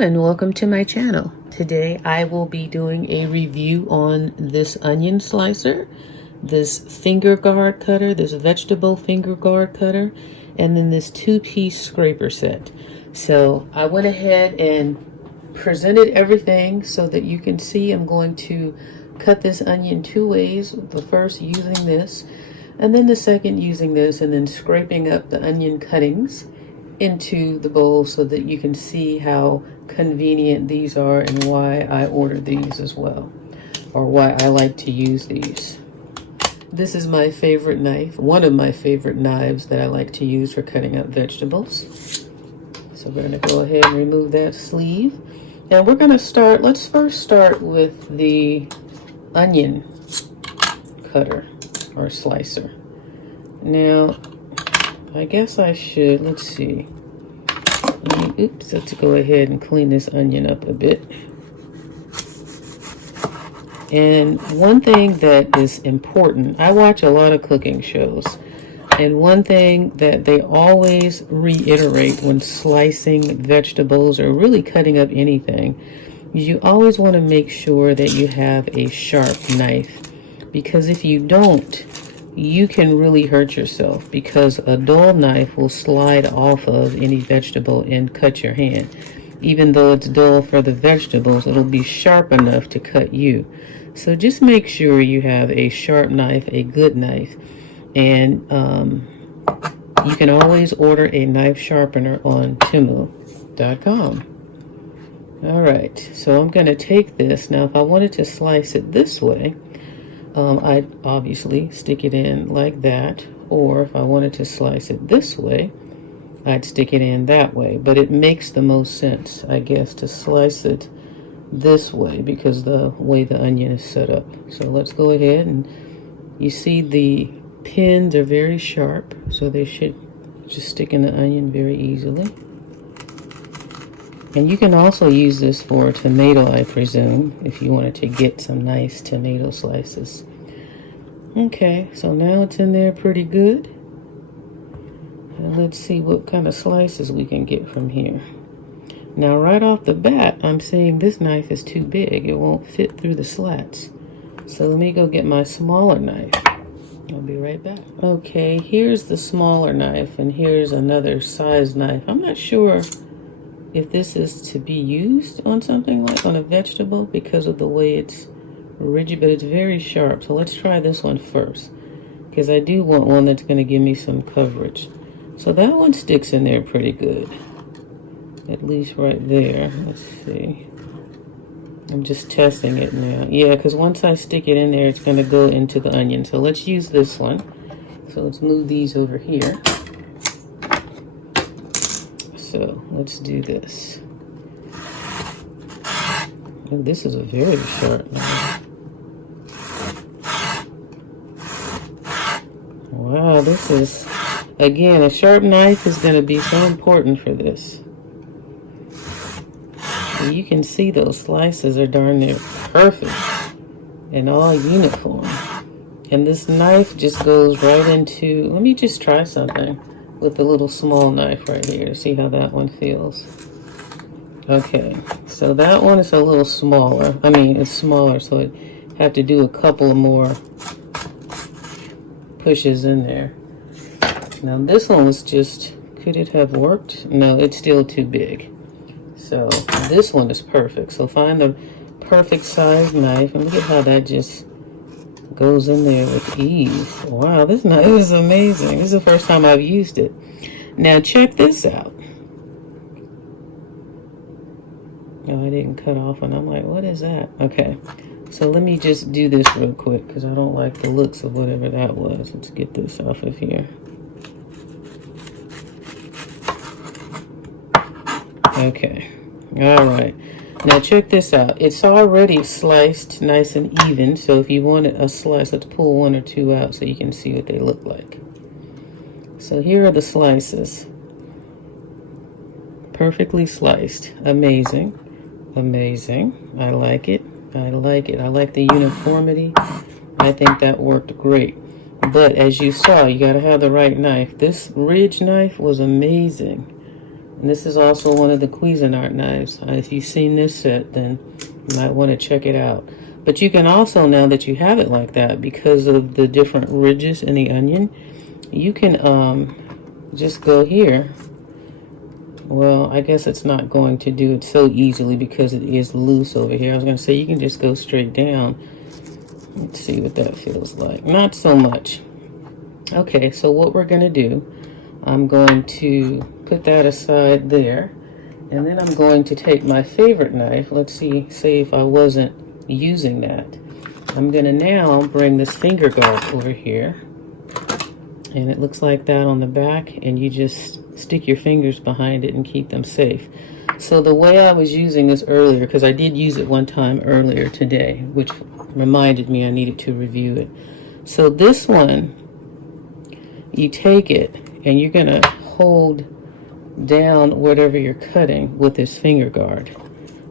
and welcome to my channel. Today I will be doing a review on this onion slicer, this finger guard cutter, this vegetable finger guard cutter, and then this two-piece scraper set. So I went ahead and presented everything so that you can see I'm going to cut this onion two ways. The first using this, and then the second using this, and then scraping up the onion cuttings into the bowl so that you can see how convenient these are and why I ordered these as well, or why I like to use these. This is my favorite knife, one of my favorite knives that I like to use for cutting up vegetables. So we're going to go ahead and remove that sleeve. And we're going to start, let's first start with the onion cutter or slicer. Now, I guess I should, let's see. Let's go ahead and clean this onion up a bit. And one thing that is important, I watch a lot of cooking shows, and one thing that they always reiterate when slicing vegetables or really cutting up anything, you always want to make sure that you have a sharp knife, because if you don't, you can really hurt yourself, because a dull knife will slide off of any vegetable and cut your hand. Even though it's dull for the vegetables, it'll be sharp enough to cut you. So just make sure you have a sharp knife, a good knife. And you can always order a knife sharpener on Temu.com. Alright, so I'm going to take this. Now if I wanted to slice it this way, I'd obviously stick it in like that, or if I wanted to slice it this way, I'd stick it in that way. But it makes the most sense, I guess, to slice it this way because the way the onion is set up. So let's go ahead, and you see the pins are very sharp, so they should just stick in the onion very easily. And you can also use this for tomato, I presume, if you wanted to get some nice tomato slices. Okay, so now it's in there pretty good. And let's see what kind of slices we can get from here. Now, right off the bat, I'm seeing this knife is too big. It won't fit through the slats. So let me go get my smaller knife. I'll be right back. Okay, here's the smaller knife, and here's another size knife. I'm not sure if this is to be used on something like on a vegetable because of the way it's rigid, but it's very sharp. So let's try this one first, because I do want one that's going to give me some coverage. So that one sticks in there pretty good, at least right there. Let's see. I'm just testing it now. Yeah, because once I stick it in there, it's going to go into the onion. So let's use this one. So let's move these over here. So let's do this. Oh, this is a very sharp knife. Wow, this is, again, a sharp knife is going to be so important for this. And you can see those slices are darn near perfect and all uniform. And this knife just goes right into, let me just try something with the little small knife right here to see how that one feels. Okay, so that one is a little smaller. I mean, it's smaller, so I have to do a couple more pushes in there. Now this one was just, could it have worked? No, it's still too big. So this one is perfect. So find the perfect size knife, and look at how that just goes in there with ease. Wow, this knife is amazing. This is the first time I've used it. Now check this out. Oh, I didn't cut off, and I'm like, what is that? Okay, so let me just do this real quick because I don't like the looks of whatever that was. Let's get this off of here. Okay, all right. Now check this out. It's already sliced nice and even, so if you wanted a slice, let's pull one or two out so you can see what they look like. So here are the slices. Perfectly sliced. Amazing. Amazing. I like it. I like it. I like the uniformity. I think that worked great. But as you saw, you got to have the right knife. This ridge knife was amazing. And this is also one of the Cuisinart knives. If you've seen this set, then you might want to check it out. But you can also, now that you have it like that, because of the different ridges in the onion, you can just go here. Well, I guess it's not going to do it so easily because it is loose over here. I was going to say you can just go straight down. Let's see what that feels like. Not so much. Okay, so what we're going to do, I'm going to put that aside there. And then I'm going to take my favorite knife. Let's see, say if I wasn't using that. I'm going to now bring this finger guard over here. And it looks like that on the back, and you just stick your fingers behind it and keep them safe. So the way I was using this earlier, because I did use it one time earlier today, which reminded me I needed to review it. So this one, you take it and you're gonna hold down whatever you're cutting with this finger guard.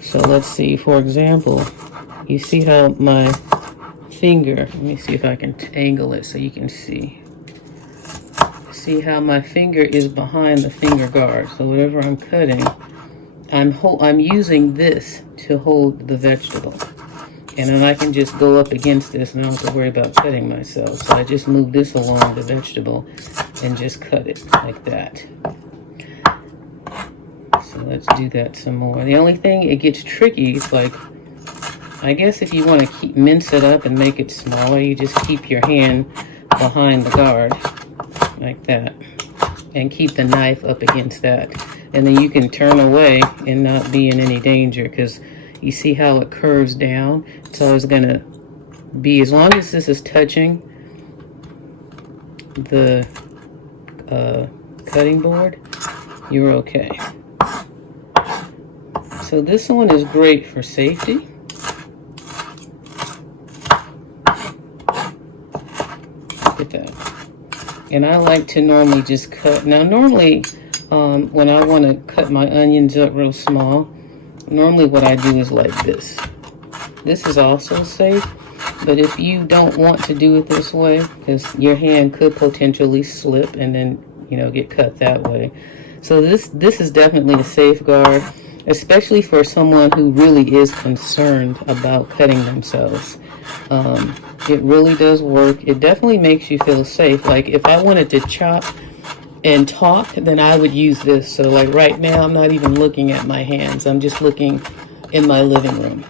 So let's see, for example, you see how my finger, let me see if I can angle it so you can see. See how my finger is behind the finger guard. So whatever I'm cutting, I'm using this to hold the vegetable. And then I can just go up against this and I don't have to worry about cutting myself. So I just move this along the vegetable and just cut it like that. So let's do that some more. The only thing, it gets tricky, it's like, I guess if you want to mince it up and make it smaller, you just keep your hand behind the guard like that and keep the knife up against that, and then you can turn away and not be in any danger, because you see how it curves down. It's always going to be, as long as this is touching the cutting board, you're okay. So this one is great for safety. Look at that. And I like to normally just cut. Now normally when I want to cut my onions up real small, normally what I do is like this. This is also safe, but if you don't want to do it this way, because your hand could potentially slip and then, you know, get cut that way. So this is definitely a safeguard, especially for someone who really is concerned about cutting themselves. It really does work. It definitely makes you feel safe. Like if I wanted to chop and talk, then I would use this. So like right now, I'm not even looking at my hands. I'm just looking in my living room,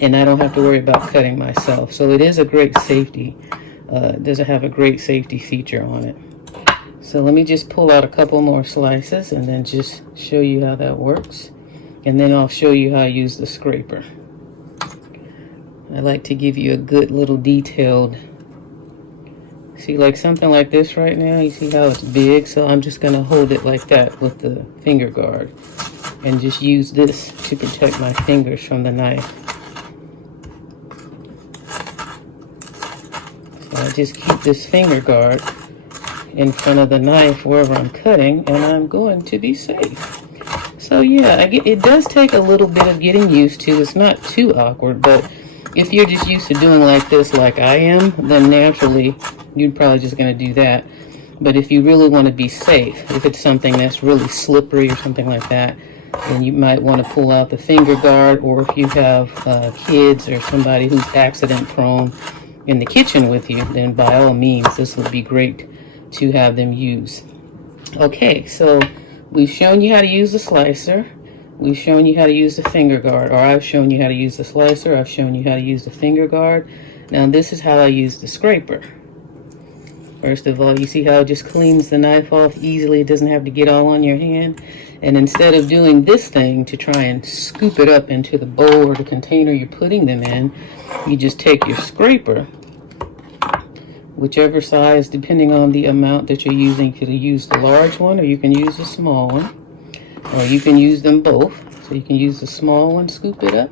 and I don't have to worry about cutting myself. So it is a great safety. It does have a great safety feature on it. So let me just pull out a couple more slices and then just show you how that works. And then I'll show you how I use the scraper. I like to give you a good little detailed, see, like something like this right now, you see how it's big? So I'm just gonna hold it like that with the finger guard and just use this to protect my fingers from the knife. So I just keep this finger guard in front of the knife wherever I'm cutting, and I'm going to be safe. So yeah, it does take a little bit of getting used to. It's not too awkward, but if you're just used to doing like this like I am, then naturally you're probably just going to do that. But if you really want to be safe, if it's something that's really slippery or something like that, then you might want to pull out the finger guard, or if you have kids or somebody who's accident prone in the kitchen with you, then by all means this would be great to have them use. Okay, so we've shown you how to use the slicer. We've shown you how to use the finger guard, or I've shown you how to use the slicer. I've shown you how to use the finger guard. Now this is how I use the scraper. First of all, you see how it just cleans the knife off easily. It doesn't have to get all on your hand. And instead of doing this thing to try and scoop it up into the bowl or the container you're putting them in, you just take your scraper, whichever size, depending on the amount that you're using. You can use the large one, or you can use the small one. Or you can use them both. So you can use the small one, scoop it up,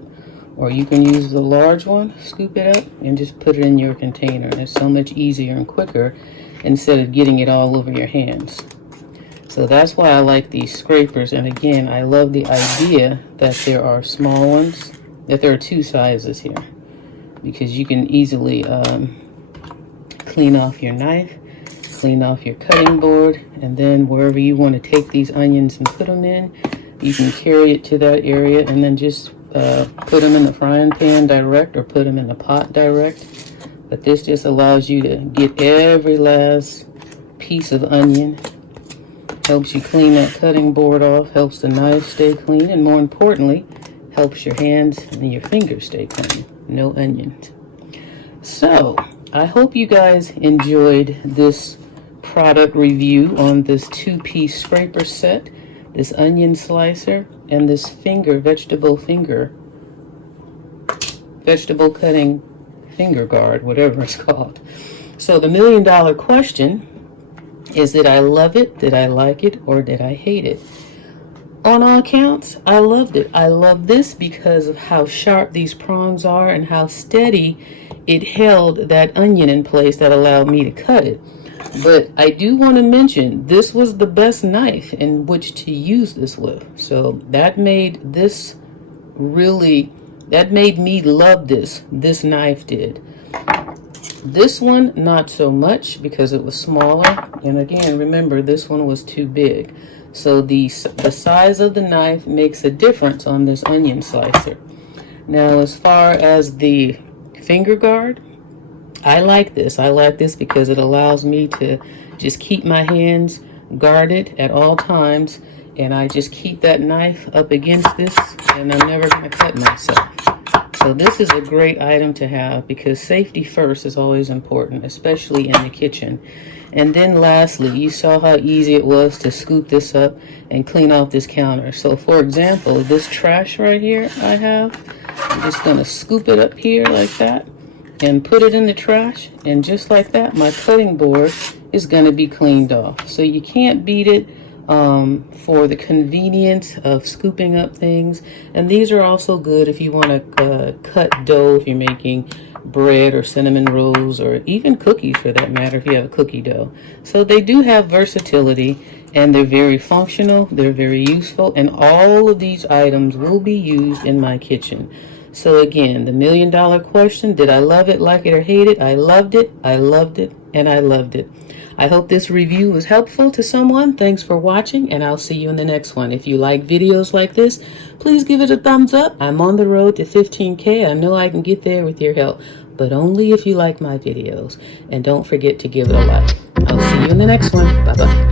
or you can use the large one, scoop it up, and just put it in your container. It's so much easier and quicker instead of getting it all over your hands. So that's why I like these scrapers. And again, I love the idea that there are small ones, that there are two sizes here, because you can easily clean off your knife, clean off your cutting board, and then wherever you want to take these onions and put them in, you can carry it to that area and then just put them in the frying pan direct or put them in the pot direct. But this just allows you to get every last piece of onion. Helps you clean that cutting board off, helps the knife stay clean, and more importantly, helps your hands and your fingers stay clean. No onions. So, I hope you guys enjoyed this product review on this 2-piece scraper set, this onion slicer, and this vegetable cutting finger guard, whatever it's called. So the $1 million question is, did I love it, did I like it, or did I hate it? On all counts, I loved it. I love this because of how sharp these prongs are and how steady it held that onion in place that allowed me to cut it. But I do want to mention, this was the best knife in which to use this with. So that made me love this knife did. This one, not so much because it was smaller. And again, remember, this one was too big. So the size of the knife makes a difference on this onion slicer. Now, as far as the finger guard, I like this. I like this because it allows me to just keep my hands guarded at all times. And I just keep that knife up against this, and I'm never going to cut myself. So this is a great item to have because safety first is always important, especially in the kitchen. And then lastly, you saw how easy it was to scoop this up and clean off this counter. So for example, this trash right here I have, I'm just going to scoop it up here like that and put it in the trash. And just like that, my cutting board is going to be cleaned off. So you can't beat it for the convenience of scooping up things. And these are also good if you want to cut dough, if you're making bread or cinnamon rolls or even cookies for that matter, if you have a cookie dough. So they do have versatility and they're very functional, they're very useful, and all of these items will be used in my kitchen. So again, the $1 million question, did I love it, like it, or hate it? I loved it, I loved it, and I loved it. I hope this review was helpful to someone. Thanks for watching, and I'll see you in the next one. If you like videos like this, please give it a thumbs up. I'm on the road to 15K. I know I can get there with your help, but only if you like my videos. And don't forget to give it a like. I'll see you in the next one. Bye-bye.